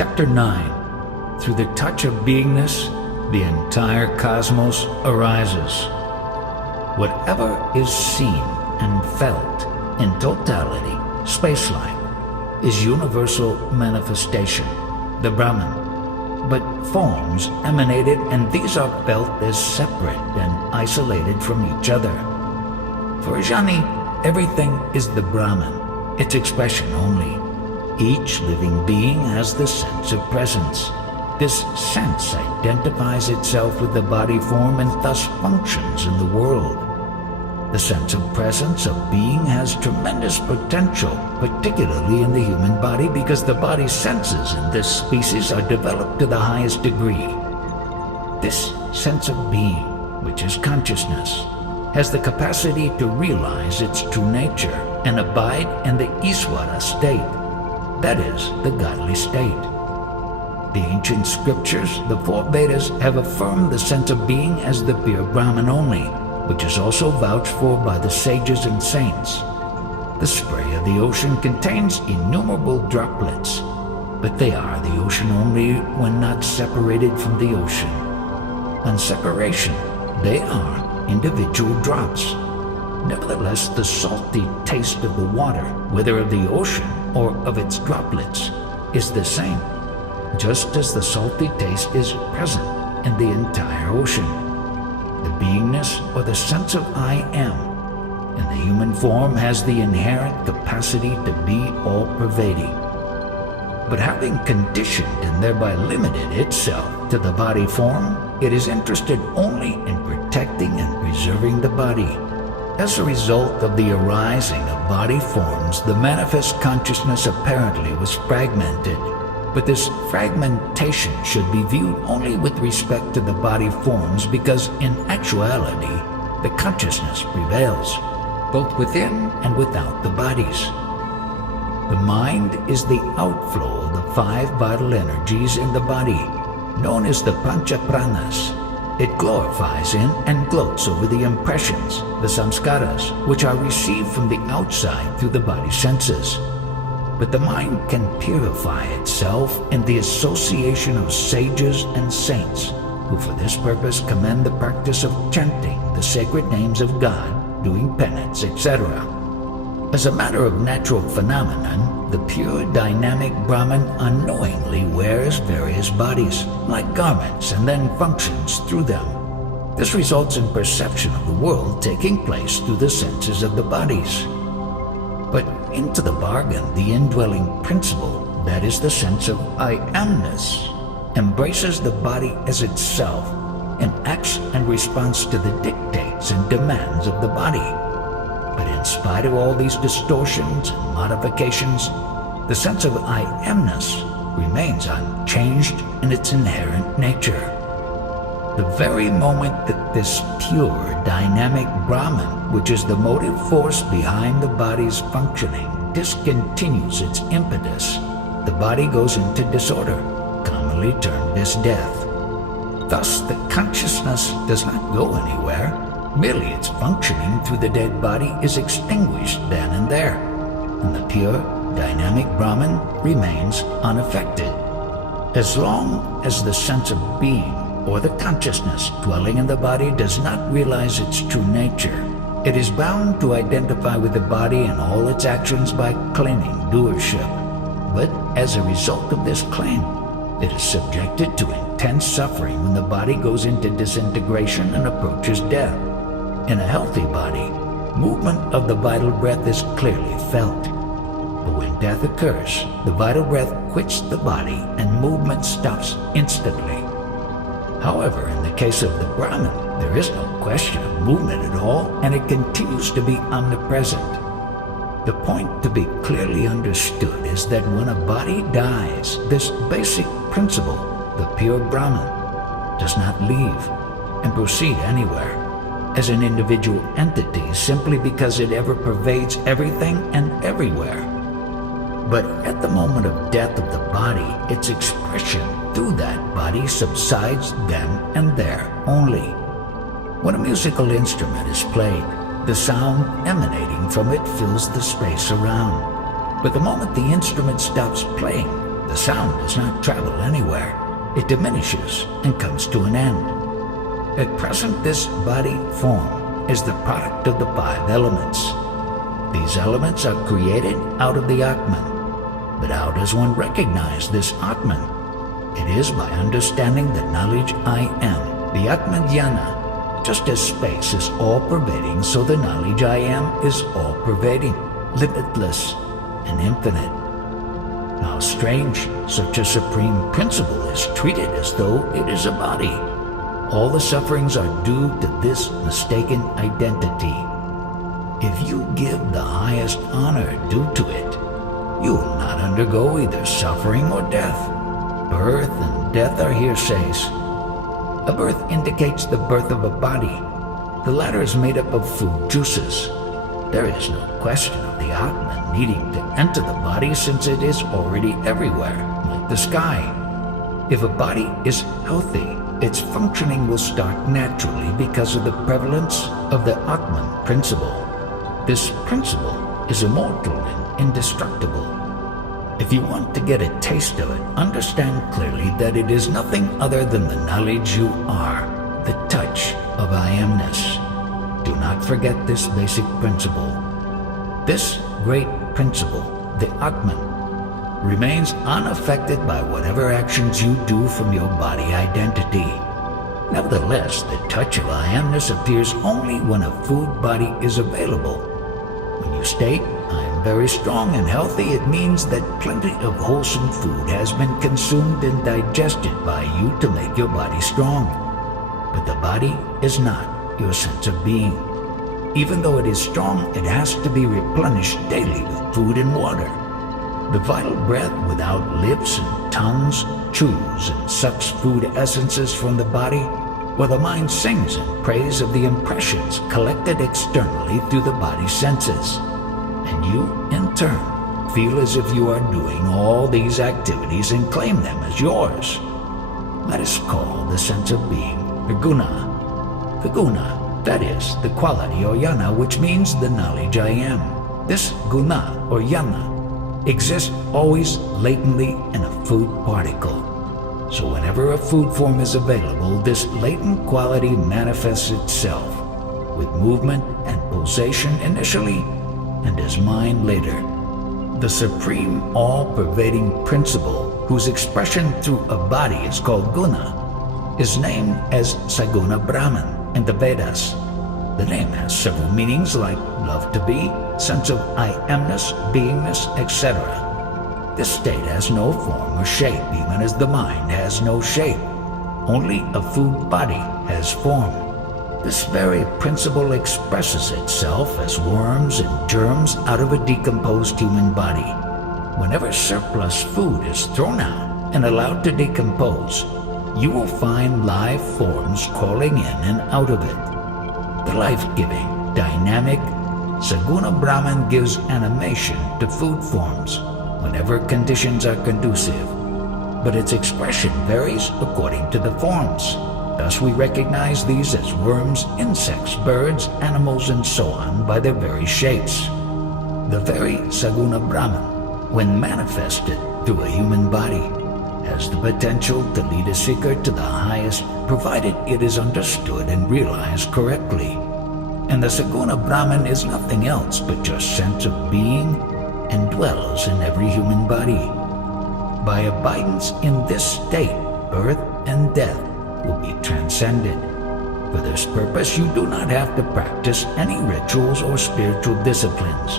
Chapter 9. Through the touch of beingness, the entire cosmos arises. Whatever is seen and felt in totality, space-like, is universal manifestation, the Brahman. But forms emanated, and these are felt as separate and isolated from each other. For a jhani, everything is the Brahman, its expression only. Each living being has the sense of presence. This sense identifies itself with the body form and thus functions in the world. The sense of presence of being has tremendous potential, particularly in the human body, because the body's senses in this species are developed to the highest degree. This sense of being, which is consciousness, has the capacity to realize its true nature and abide in the Iswara state, that is, the godly state. The ancient scriptures, the four Vedas, have affirmed the sense of being as the pure Brahman only, which is also vouched for by the sages and saints. The spray of the ocean contains innumerable droplets, but they are the ocean only when not separated from the ocean. On separation, they are individual drops. Nevertheless, the salty taste of the water, whether of the ocean or of its droplets, is the same, just as the salty taste is present in the entire ocean. The beingness, or the sense of I am, in the human form has the inherent capacity to be all-pervading. But having conditioned and thereby limited itself to the body form, it is interested only in protecting and preserving the body. As a result of the arising of body forms, the manifest consciousness apparently was fragmented. But this fragmentation should be viewed only with respect to the body forms, because in actuality, the consciousness prevails, both within and without the bodies. The mind is the outflow of the five vital energies in the body, known as the Pancha Pranas. It glorifies in and gloats over the impressions, the samskaras, which are received from the outside through the body senses. But the mind can purify itself in the association of sages and saints, who for this purpose commend the practice of chanting the sacred names of God, doing penance, etc. As a matter of natural phenomenon, the pure dynamic Brahman unknowingly wears various bodies, like garments, and then functions through them. This results in perception of the world taking place through the senses of the bodies. But into the bargain, the indwelling principle, that is the sense of I amness, embraces the body as itself and acts and responds to the dictates and demands of the body. But in spite of all these distortions and modifications, the sense of I amness remains unchanged in its inherent nature. The very moment that this pure, dynamic Brahman, which is the motive force behind the body's functioning, discontinues its impetus, the body goes into disorder, commonly termed as death. Thus, the consciousness does not go anywhere. Merely its functioning through the dead body is extinguished then and there, and the pure, dynamic Brahman remains unaffected. As long as the sense of being, or the consciousness dwelling in the body, does not realize its true nature, it is bound to identify with the body and all its actions by claiming doership. But as a result of this claim, it is subjected to intense suffering when the body goes into disintegration and approaches death. In a healthy body, movement of the vital breath is clearly felt. But when death occurs, the vital breath quits the body and movement stops instantly. However, in the case of the Brahman, there is no question of movement at all, and it continues to be omnipresent. The point to be clearly understood is that when a body dies, this basic principle, the pure Brahman, does not leave and proceed anywhere as an individual entity simply because it ever pervades everything and everywhere. But at the moment of death of the body, its expression through that body subsides then and there only. When a musical instrument is played, the sound emanating from it fills the space around. But the moment the instrument stops playing, The sound does not travel anywhere. It diminishes and comes to an end. At present, this body form is the product of the 5 elements. These elements are created out of the Atman. But how does one recognize this Atman? It is by understanding the knowledge I am, the Atman Jhana. Just as space is all-pervading, so the knowledge I am is all-pervading, limitless, and infinite. How strange, such a supreme principle is treated as though it is a body. All the sufferings are due to this mistaken identity. If you give the highest honor due to it, you will not undergo either suffering or death. Birth and death are hearsays. A birth indicates the birth of a body. The latter is made up of food juices. There is no question of the Atman needing to enter the body since it is already everywhere, like the sky. If a body is healthy, its functioning will start naturally because of the prevalence of the Atman principle. This principle is immortal and indestructible. If you want to get a taste of it, understand clearly that it is nothing other than the knowledge you are, the touch of I amness. Do not forget this basic principle. This great principle, the Atman, remains unaffected by whatever actions you do from your body identity. Nevertheless, the touch of I amness appears only when a food body is available. When you state, I am very strong and healthy, it means that plenty of wholesome food has been consumed and digested by you to make your body strong. But the body is not your sense of being. Even though it is strong, it has to be replenished daily with food and water. The vital breath without lips and tongues chews and sucks food essences from the body, while the mind sings in praise of the impressions collected externally through the body's senses. And you, in turn, feel as if you are doing all these activities and claim them as yours. Let us call the sense of being the guna. The guna, that is, the quality or jhana, which means the knowledge I am. This guna or jhana exists always latently in a food particle. So whenever a food form is available, this latent quality manifests itself with movement and pulsation initially and as mind later. The supreme all-pervading principle, whose expression through a body is called guna, is named as Saguna Brahman in the Vedas. The name has several meanings like love to be, sense of I amness, beingness, etc. This state has no form or shape, even as the mind has no shape. Only a food body has form. This very principle expresses itself as worms and germs out of a decomposed human body. Whenever surplus food is thrown out and allowed to decompose, you will find live forms crawling in and out of it. The life-giving, dynamic Saguna Brahman gives animation to food forms whenever conditions are conducive, but its expression varies according to the forms. Thus we recognize these as worms, insects, birds, animals, and so on by their very shapes. The very Saguna Brahman, when manifested through a human body, has the potential to lead a seeker to the highest, provided it is understood and realized correctly. And the Saguna Brahman is nothing else but just sense of being and dwells in every human body. By abidance in this state, birth and death will be transcended. For this purpose, you do not have to practice any rituals or spiritual disciplines.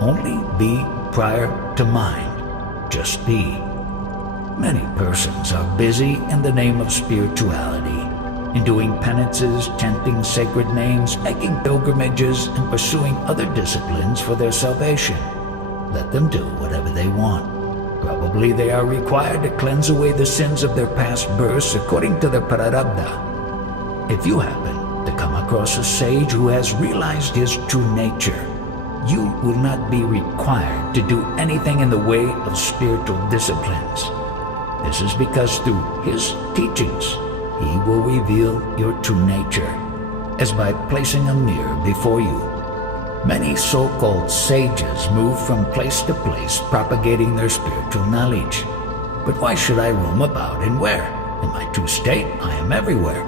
Only be prior to mind. Just be. Many persons are busy in the name of spirituality, in doing penances, chanting sacred names, making pilgrimages, and pursuing other disciplines for their salvation. Let them do whatever they want. Probably they are required to cleanse away the sins of their past births according to their prarabdha. If you happen to come across a sage who has realized his true nature, you will not be required to do anything in the way of spiritual disciplines. This is because through his teachings, he will reveal your true nature, as by placing a mirror before you. Many so-called sages move from place to place propagating their spiritual knowledge. But why should I roam about and where? In my true state, I am everywhere.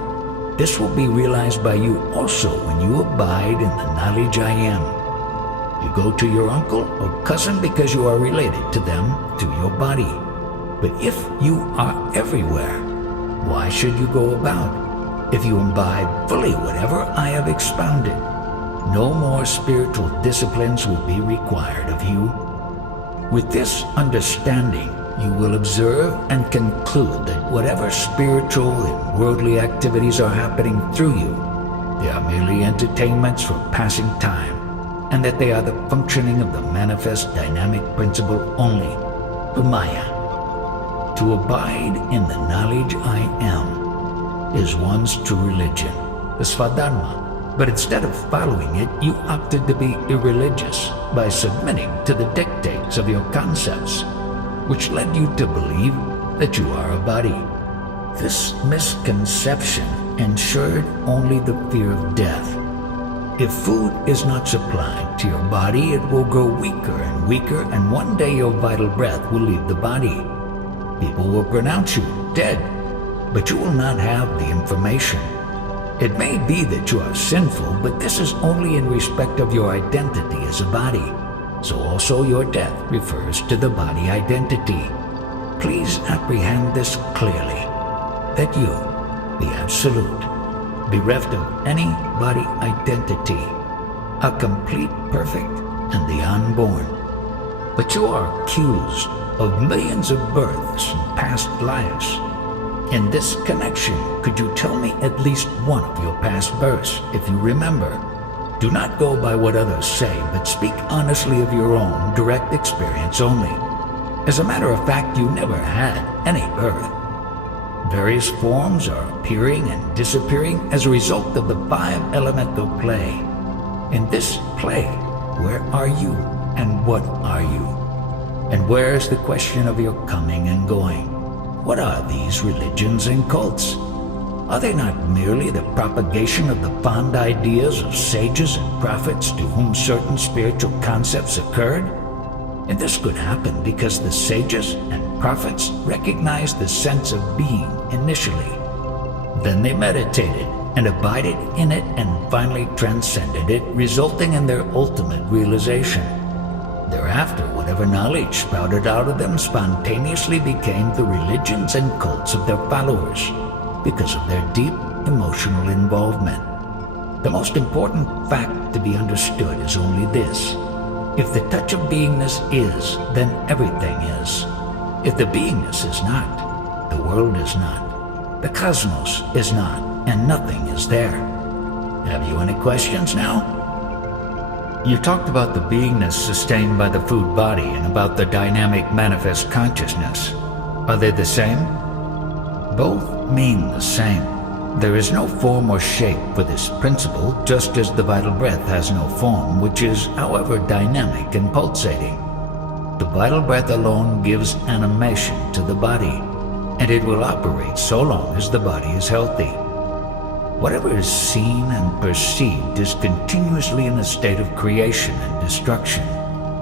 This will be realized by you also when you abide in the knowledge I am. You go to your uncle or cousin because you are related to them through your body. But if you are everywhere, why should you go about? If you imbibe fully whatever I have expounded, no more spiritual disciplines will be required of you. With this understanding, you will observe and conclude that whatever spiritual and worldly activities are happening through you, they are merely entertainments for passing time, and that they are the functioning of the manifest dynamic principle only, the Maya. To abide in the knowledge I am is one's true religion, the Svadharma. But instead of following it, you opted to be irreligious by submitting to the dictates of your concepts, which led you to believe that you are a body. This misconception ensured only the fear of death. If food is not supplied to your body, it will grow weaker and weaker, and one day your vital breath will leave the body. People will pronounce you dead, but you will not have the information. It may be that you are sinful, but this is only in respect of your identity as a body. So also your death refers to the body identity. Please apprehend this clearly, that you, the Absolute, bereft of any body identity, are complete, perfect, and the unborn. But you are accused of millions of births and past lives. In this connection, could you tell me at least one of your past births, if you remember? Do not go by what others say, but speak honestly of your own direct experience only. As a matter of fact, you never had any birth. Various forms are appearing and disappearing as a result of the 5 elemental play. In this play, where are you and what are you? And where is the question of your coming and going? What are these religions and cults? Are they not merely the propagation of the fond ideas of sages and prophets to whom certain spiritual concepts occurred? And this could happen because the sages and prophets recognized the sense of being initially. Then they meditated and abided in it and finally transcended it, resulting in their ultimate realization. Thereafter, whatever knowledge sprouted out of them spontaneously became the religions and cults of their followers, because of their deep emotional involvement. The most important fact to be understood is only this. If the touch of beingness is, then everything is. If the beingness is not, the world is not, the cosmos is not, and nothing is there. Have you any questions now? You talked about the beingness sustained by the food body and about the dynamic manifest consciousness. Are they the same? Both mean the same. There is no form or shape for this principle, just as the vital breath has no form, which is, however, dynamic and pulsating. The vital breath alone gives animation to the body, and it will operate so long as the body is healthy. Whatever is seen and perceived is continuously in a state of creation and destruction.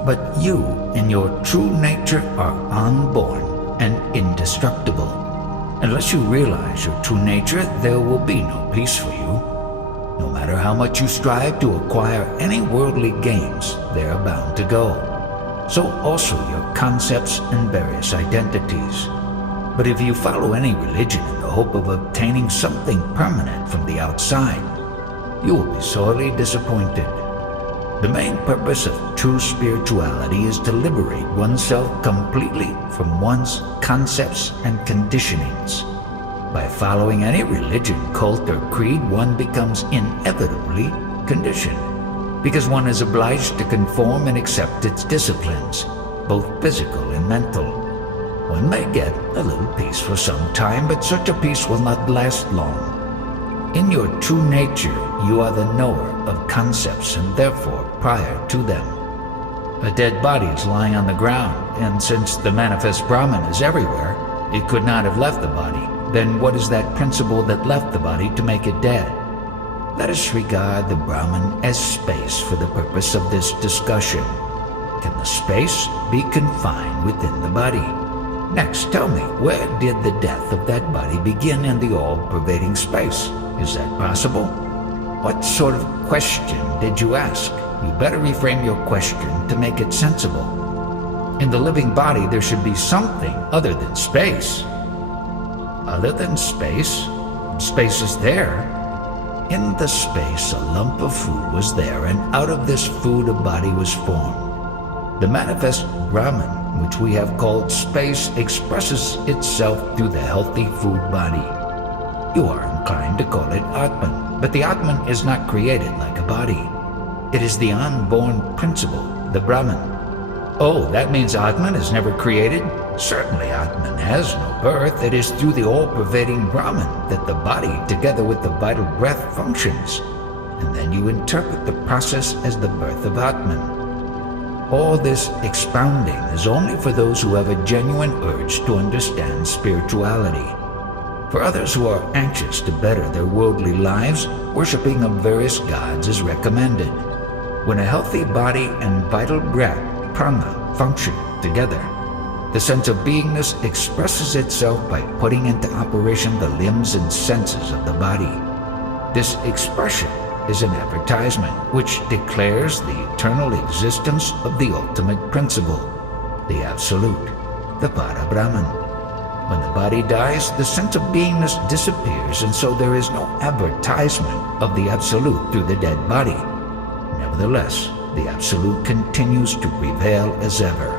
But you, in your true nature, are unborn and indestructible. Unless you realize your true nature, there will be no peace for you. No matter how much you strive to acquire any worldly gains, they are bound to go. So also your concepts and various identities. But if you follow any religion in the hope of obtaining something permanent from the outside, you will be sorely disappointed. The main purpose of true spirituality is to liberate oneself completely from one's concepts and conditionings. By following any religion, cult, or creed, one becomes inevitably conditioned, because one is obliged to conform and accept its disciplines, both physical and mental. One may get a little peace for some time, but such a peace will not last long. In your true nature, you are the knower of concepts and therefore prior to them. A dead body is lying on the ground, and since the manifest Brahman is everywhere, it could not have left the body. Then what is that principle that left the body to make it dead? Let us regard the Brahman as space for the purpose of this discussion. Can the space be confined within the body? Next, tell me, where did the death of that body begin in the all-pervading space? Is that possible? What sort of question did you ask? You better reframe your question to make it sensible. In the living body, there should be something other than space. Other than space? Space is there. In the space, a lump of food was there, and out of this food a body was formed. The manifest Brahman, which we have called space, expresses itself through the healthy food body. You are inclined to call it Atman, but the Atman is not created like a body. It is the unborn principle, the Brahman. Oh, that means Atman is never created? Certainly Atman has no birth. It is through the all-pervading Brahman that the body, together with the vital breath, functions. And then you interpret the process as the birth of Atman. All this expounding is only for those who have a genuine urge to understand spirituality. For others who are anxious to better their worldly lives, worshipping of various gods is recommended. When a healthy body and vital breath, prana, function together, the sense of beingness expresses itself by putting into operation the limbs and senses of the body. This expression is an advertisement which declares the eternal existence of the ultimate principle, the Absolute, the Para-Brahman. When the body dies, the sense of beingness disappears, and so there is no advertisement of the Absolute through the dead body. Nevertheless, the Absolute continues to prevail as ever.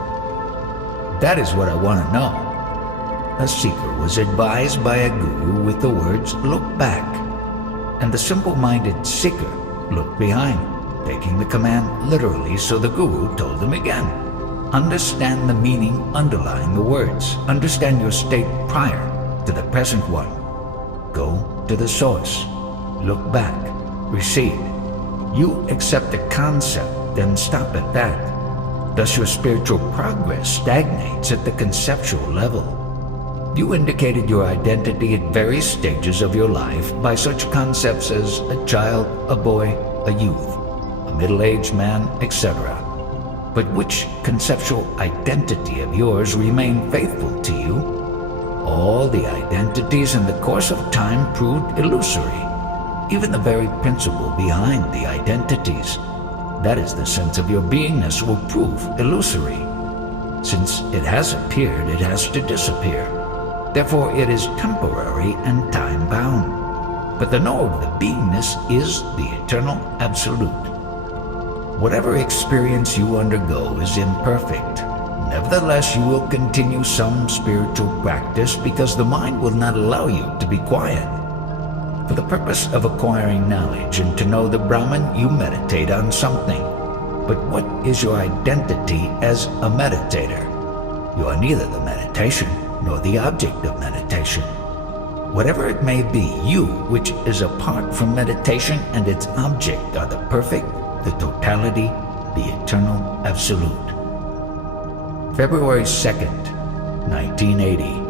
That is what I want to know. A seeker was advised by a guru with the words, "Look back." And the simple-minded seeker looked behind, taking the command literally, so the guru told him again, understand the meaning underlying the words. Understand your state prior to the present one. Go to the source. Look back. Recede. You accept the concept, then stop at that. Thus your spiritual progress stagnates at the conceptual level. You indicated your identity at various stages of your life by such concepts as a child, a boy, a youth, a middle-aged man, etc. But which conceptual identity of yours remained faithful to you? All the identities in the course of time proved illusory. Even the very principle behind the identities, that is the sense of your beingness, will prove illusory. Since it has appeared, it has to disappear. Therefore it is temporary and time-bound. But the knower of the beingness is the eternal Absolute. Whatever experience you undergo is imperfect. Nevertheless, you will continue some spiritual practice because the mind will not allow you to be quiet. For the purpose of acquiring knowledge and to know the Brahman, you meditate on something. But what is your identity as a meditator? You are neither the meditation nor the object of meditation. Whatever it may be, you, which is apart from meditation and its object, are the perfect, the totality, the eternal Absolute. February 2nd, 1980.